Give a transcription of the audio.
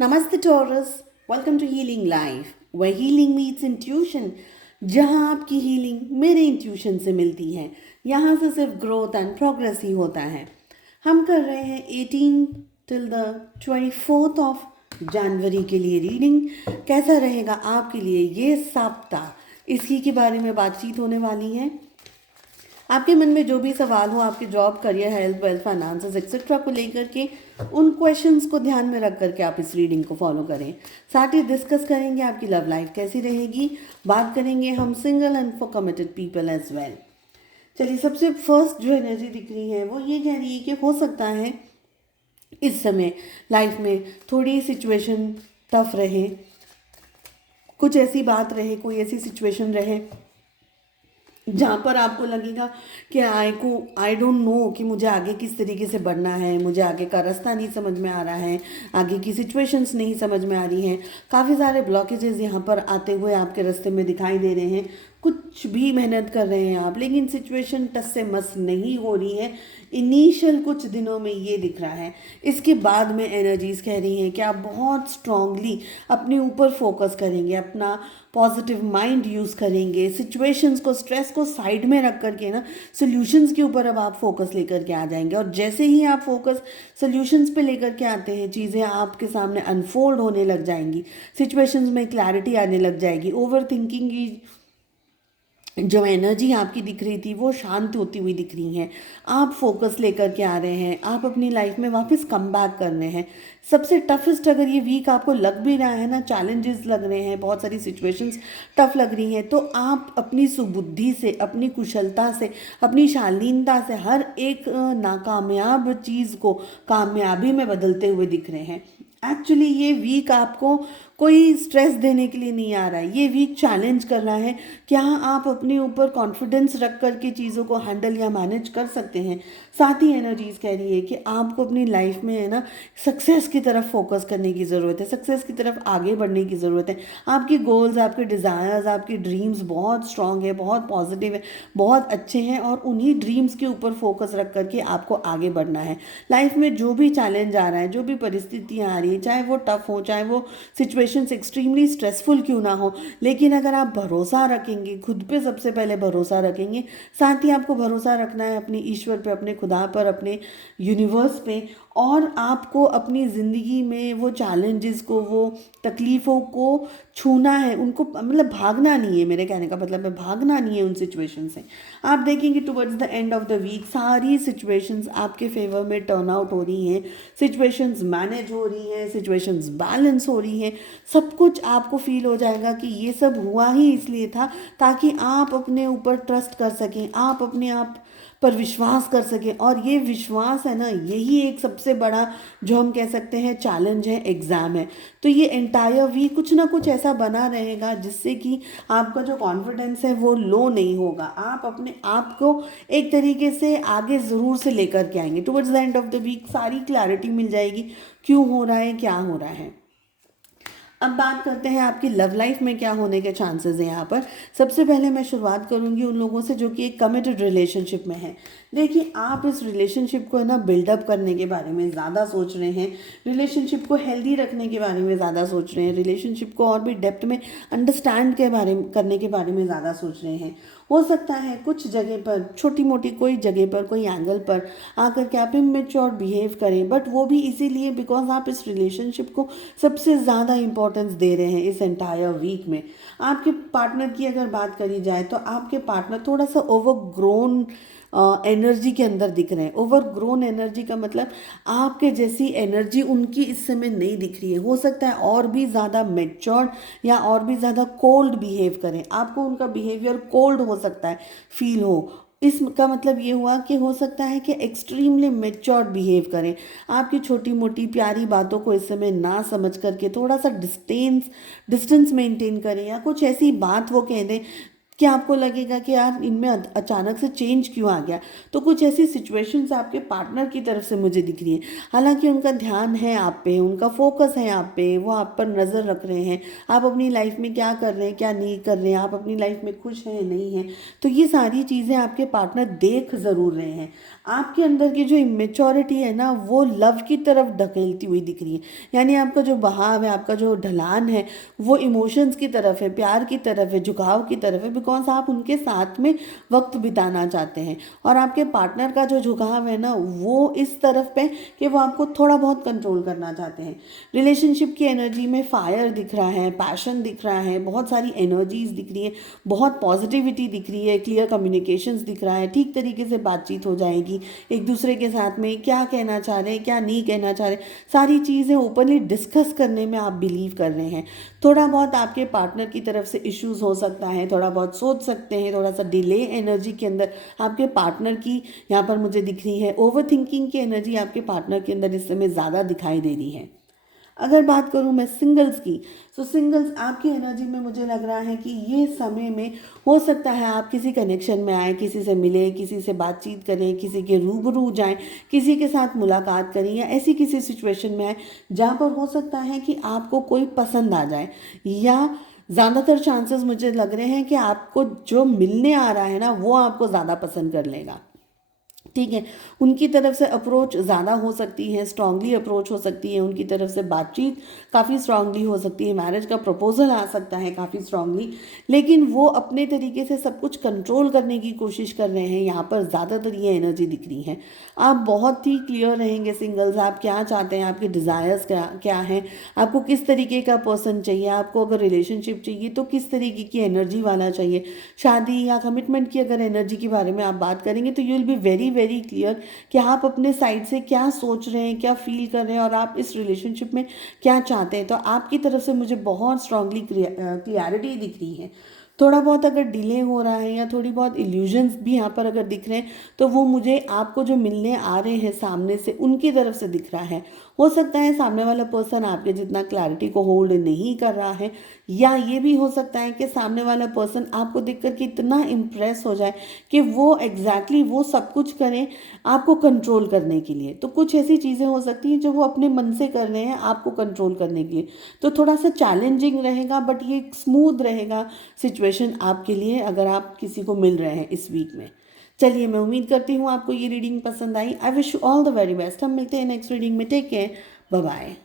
नमस्ते Taurus. Welcome to healing life, where healing meets intuition. जहाँ आपकी हीलिंग मेरे इंट्यूशन से मिलती है, यहाँ से सिर्फ ग्रोथ एंड प्रोग्रेस ही होता है। हम कर रहे हैं 18 टिल द 24 जनवरी के लिए रीडिंग। कैसा रहेगा आपके लिए ये सप्ताह, इसी के बारे में बातचीत होने वाली है। आपके मन में जो भी सवाल हो आपके job, career, health, wealth, finances etcetera को लेकर के, उन क्वेश्चंस को ध्यान में रख करके आप इस रीडिंग को फॉलो करें। साथ ही डिस्कस करेंगे आपकी लव लाइफ कैसी रहेगी, बात करेंगे हम single and for committed people as well. चलिए, सबसे फर्स्ट जो एनर्जी दिख रही है वो ये कह रही है कि हो सकता है इस समय लाइफ में थोड़ी सिचुएशन टफ रहे, कुछ ऐसी बात रहे, कोई ऐसी सिचुएशन रहे जहाँ पर आपको लगेगा कि आई डोंट नो कि मुझे आगे किस तरीके से बढ़ना है, मुझे आगे का रास्ता नहीं समझ में आ रहा है, आगे की सिचुएशंस नहीं समझ में आ रही हैं। काफ़ी सारे ब्लॉकेजेस यहाँ पर आते हुए आपके रास्ते में दिखाई दे रहे हैं। कुछ भी मेहनत कर रहे हैं आप, लेकिन सिचुएशन टस से मस नहीं हो रही है। इनिशियल कुछ दिनों में ये दिख रहा है। इसके बाद में एनर्जीज कह रही हैं कि आप बहुत स्ट्रांगली अपने ऊपर फोकस करेंगे, अपना पॉजिटिव माइंड यूज़ करेंगे, सिचुएशंस को, स्ट्रेस को साइड में रख करके ना सोल्यूशंस के ऊपर अब आप फोकस लेकर के आ जाएंगे। और जैसे ही आप फोकस सोल्यूशंस पे लेकर के आते हैं, चीज़ें आपके सामने अनफोल्ड होने लग जाएंगी, सिचुएशंस में क्लैरिटी आने लग जाएगी। ओवर थिंकिंग की जो एनर्जी आपकी दिख रही थी वो शांत होती हुई दिख रही है। आप फोकस लेकर के आ रहे हैं, आप अपनी लाइफ में वापस कम बैक कर रहे हैं। सबसे टफेस्ट अगर ये वीक आपको लग भी रहा है ना, चैलेंजेस लग रहे हैं, बहुत सारी सिचुएशंस टफ लग रही हैं, तो आप अपनी सुबुद्धि से, अपनी कुशलता से, अपनी शालीनता से हर एक नाकामयाब चीज़ को कामयाबी में बदलते हुए दिख रहे हैं। एक्चुअली ये वीक आपको कोई स्ट्रेस देने के लिए नहीं आ रहा है, ये वीक चैलेंज कर रहा है। क्या आप अपने ऊपर कॉन्फिडेंस रख कर के चीज़ों को हैंडल या मैनेज कर सकते हैं। साथ ही एनर्जीज कह रही है कि आपको अपनी लाइफ में है ना सक्सेस की तरफ फोकस करने की ज़रूरत है, सक्सेस की तरफ आगे बढ़ने की ज़रूरत है। आपकी गोल्स, आपके डिज़ायर्स, आपकी ड्रीम्स बहुत स्ट्रांग है, बहुत पॉजिटिव है, बहुत अच्छे हैं, और उन्हीं ड्रीम्स के ऊपर फोकस रख करके आपको आगे बढ़ना है। लाइफ में जो भी चैलेंज आ रहा है, जो भी परिस्थितियाँ आ रही है, चाहे वो टफ हो, चाहे वो सिचुएशंस एक्सट्रीमली स्ट्रेसफुल क्यों ना हो, लेकिन अगर आप भरोसा रखेंगे, खुद पे सबसे पहले भरोसा रखेंगे, साथ ही आपको भरोसा रखना है अपने ईश्वर पे, अपने खुदा पर, अपने यूनिवर्स पे, और आपको अपनी ज़िंदगी में वो चैलेंजेस को, वो तकलीफ़ों को छूना है, उनको मतलब भागना नहीं है। मेरे कहने का मतलब है भागना नहीं है उन सिचुएशन से। आप देखेंगे towards the end of the week सारी सिचुएशंस आपके फेवर में टर्न आउट हो रही हैं, सिचुएशंस मैनेज हो रही हैं, सिचुएशंस बैलेंस हो रही हैं। सब कुछ आपको फील हो जाएगा कि ये सब हुआ ही इसलिए था ताकि आप अपने ऊपर ट्रस्ट कर सकें, आप अपने आप पर विश्वास कर सकें। और ये विश्वास है ना, यही एक सबसे बड़ा जो हम कह सकते हैं चैलेंज है, एग्ज़ाम है। तो ये एंटायर वीक कुछ ना कुछ ऐसा बना रहेगा जिससे कि आपका जो कॉन्फिडेंस है वो लो नहीं होगा। आप अपने आप को एक तरीके से आगे ज़रूर से लेकर के आएंगे। Towards the end of the week सारी क्लैरिटी मिल जाएगी, क्यों हो रहा है, क्या हो रहा है। अब बात करते हैं आपकी लव लाइफ में क्या होने के चांसेस हैं यहाँ पर। सबसे पहले मैं शुरुआत करूँगी उन लोगों से जो कि एक कमिटेड रिलेशनशिप में है। देखिए, आप इस रिलेशनशिप को है ना बिल्डअप करने के बारे में ज़्यादा सोच रहे हैं, रिलेशनशिप को हेल्दी रखने के बारे में ज़्यादा सोच रहे हैं, रिलेशनशिप को और भी डेप्थ में अंडरस्टैंड के बारे में करने के बारे में ज़्यादा सोच रहे हैं। हो सकता है कुछ जगह पर, छोटी मोटी कोई जगह पर, कोई एंगल पर आकर के आप इमेच्योर बिहेव करें, बट वो भी इसीलिए बिकॉज आप इस रिलेशनशिप को सबसे ज़्यादा इंपॉर्टेंस दे रहे हैं इस एंटायर वीक में। आपके पार्टनर की अगर बात करी जाए तो आपके पार्टनर थोड़ा सा ओवरग्रोन एनर्जी के अंदर दिख रहे हैं। ओवरग्रोन एनर्जी का मतलब आपके जैसी एनर्जी उनकी इस समय नहीं दिख रही है। हो सकता है और भी ज़्यादा मेच्योर या और भी ज़्यादा कोल्ड बिहेव करें, आपको उनका बिहेवियर कोल्ड हो सकता है फील हो। इसका मतलब ये हुआ कि हो सकता है कि एक्सट्रीमली मेच्योर बिहेव करें, आपकी छोटी मोटी प्यारी बातों को इस समय ना समझ करके थोड़ा सा डिस्टेंस मेंटेन करें, या कुछ ऐसी बात वो कह दें कि आपको लगेगा कि यार इनमें अचानक से चेंज क्यों आ गया। तो कुछ ऐसी सिचुएशंस आपके पार्टनर की तरफ से मुझे दिख रही है। हालांकि उनका ध्यान है आप पे, उनका फोकस है आप पे, वो आप पर नज़र रख रहे हैं, आप अपनी लाइफ में क्या कर रहे हैं क्या नहीं कर रहे हैं, आप अपनी लाइफ में खुश हैं नहीं हैं। तो ये सारी चीज़ें आपके पार्टनर देख ज़रूर रहे हैं। आपके अंदर की जो इमेच्योरिटी है ना, वो लव की तरफ ढकेलती हुई दिख रही है। यानी आपका जो बहाव है, आपका जो ढलान है, वो इमोशंस की तरफ है, प्यार की तरफ है, झुकाव की तरफ है, बिकॉज आप उनके साथ में वक्त बिताना चाहते हैं। और आपके पार्टनर का जो झुकाव है ना, वो इस तरफ पे कि वो आपको थोड़ा बहुत कंट्रोल करना चाहते हैं। रिलेशनशिप की एनर्जी में फायर दिख रहा है, पैशन दिख रहा है, बहुत सारी एनर्जीज दिख रही है, बहुत पॉजिटिविटी दिख रही है, क्लियर कम्युनिकेशंस दिख रहा है, ठीक तरीके से बातचीत हो जाएगी एक दूसरे के साथ में, क्या कहना चाह रहे हैं क्या नहीं कहना चाह रहे, सारी चीज़ें ओपनली डिस्कस करने में आप बिलीव कर रहे हैं। थोड़ा बहुत आपके पार्टनर की तरफ से इश्यूज हो सकता है, थोड़ा बहुत सोच सकते हैं, थोड़ा सा डिले एनर्जी के अंदर आपके पार्टनर की यहाँ पर मुझे दिख रही है। ओवर थिंकिंग की एनर्जी आपके पार्टनर के अंदर इस समय ज़्यादा दिखाई दे रही है। अगर बात करूं मैं सिंगल्स की, तो सिंगल्स आपकी एनर्जी में मुझे लग रहा है कि ये समय में हो सकता है आप किसी कनेक्शन में आए, किसी से मिले, किसी से बातचीत करें, किसी के रूबरू जाएं, किसी के साथ मुलाकात करें, या ऐसी किसी सिचुएशन में आए जहाँ पर हो सकता है कि आपको कोई पसंद आ जाए, या ज़्यादातर चांसेस मुझे लग रहे हैं कि आपको जो मिलने आ रहा है ना, वो आपको ज़्यादा पसंद कर लेगा। ठीक है, उनकी तरफ से अप्रोच ज़्यादा हो सकती है, स्ट्रांगली अप्रोच हो सकती है, उनकी तरफ से बातचीत काफ़ी स्ट्रांगली हो सकती है, मैरिज का प्रपोजल आ सकता है काफ़ी स्ट्रांगली। लेकिन वो अपने तरीके से सब कुछ कंट्रोल करने की कोशिश कर रहे हैं। यहाँ पर ज़्यादातर ये एनर्जी दिख रही है। आप बहुत ही क्लियर रहेंगे सिंगल्स, आप क्या चाहते हैं, आपके डिज़ायर्स क्या क्या हैं, आपको किस तरीके का पर्सन चाहिए, आपको अगर रिलेशनशिप चाहिए तो किस तरीके की एनर्जी वाला चाहिए। शादी या कमिटमेंट की अगर एनर्जी के बारे में आप बात करेंगे तो you will be very very clear कि आप अपने साइड से क्या सोच रहे हैं, क्या फील कर रहे हैं, और आप इस रिलेशनशिप में क्या चाहते हैं। तो आपकी तरफ से मुझे बहुत स्ट्रांगली क्लियरिटी दिख रही है। थोड़ा बहुत अगर डिले हो रहा है या थोड़ी बहुत इल्यूजन्स भी यहाँ पर अगर दिख रहे हैं, तो वो मुझे आपको जो मिलने आ रहे हैं सामने से, उनकी तरफ से दिख रहा है। हो सकता है सामने वाला पर्सन आपके जितना क्लैरिटी को होल्ड नहीं कर रहा है, या ये भी हो सकता है कि सामने वाला पर्सन आपको देख कर के इतना इम्प्रेस हो जाए कि वो एग्जैक्टली वो सब कुछ करें आपको कंट्रोल करने के लिए। तो कुछ ऐसी चीज़ें हो सकती हैं जो वो अपने मन से कर रहे हैं आपको कंट्रोल करने के लिए। तो थोड़ा सा चैलेंजिंग रहेगा, बट ये स्मूथ रहेगा सिचुएशन आपके लिए अगर आप किसी को मिल रहे हैं इस वीक में। चलिए, मैं उम्मीद करती हूँ आपको ये रीडिंग पसंद आई। I wish you all the very best. हम मिलते हैं नेक्स्ट रीडिंग में। Take care, bye bye.